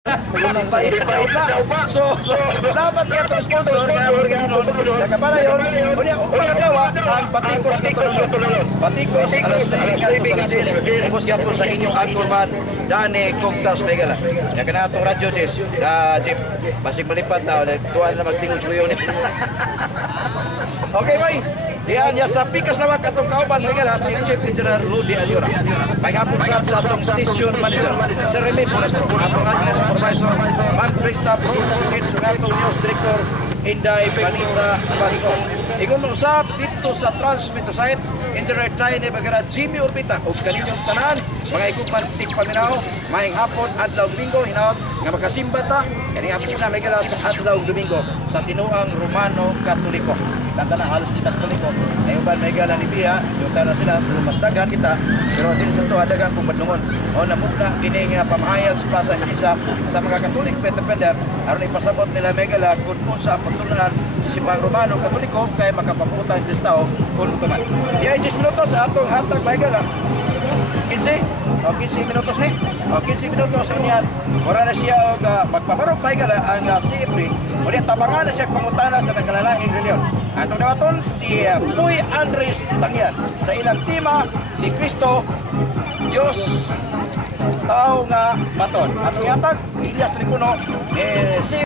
So, dapat ka itong sponsor nga Borganon, nakapalayon, unya, mga dawa, ang Batikos katulungan. Batikos, alas 9 nga ito sa Jis, ubos gapon sa inyong anchorman, Dani Cogtas Megala. Nga ka na itong radyo, Jis, Jeep, basig malipat na, tuwan na magtingol sa yun. Okay, bye. Diyan niya sa pikas naman katong kauban Megala, si Chief Engineer Rudy Aliora. May hapon sa atong station manager, Sir Remy Ponestro, atong admin supervisor, Ma'am Krista Brunokit, atong news director, Inday Vanessa Bansong. Igun usap dito sa transmitter site, Engineer Tiny Bagara, Jimmy Urbita, o kaninyong tanan, mga ikupan tik paminaw, maying hapon, adlaw Domingo, hinaot, nga makasimba ta, kaning hapon na Megala sa adlaw Domingo, sa tinuang Romano Katoliko. Tanda na halos di Katoliko. Ngayon ba Megala ni Bia, yung na sila, mas dagan kita, pero din sa to, adagan kung badlungon. O namugna, kining pamahayag sa plaza isa sa mga Katolik, Pendepender, aron ipasabot nila Megala kung sa pagtulunan sa Simbang Romano Katoliko, kaya makapaputan ng Kristao kung utuman. Diyan 10 minutos sa atong hatag Megala. 15? O 15 minutos ni? O 15 minutos niyan. Ora na siya og magpabarog Megala ang CFD. Uli tabangan na siya pangutana sa nagkalalaing reliyon. Atong dawaton si Puy Andres Tangyan. Sa ilang tima, si Cristo, Diyos, tao nga baton. Atong yatag, Elias Tripuno, si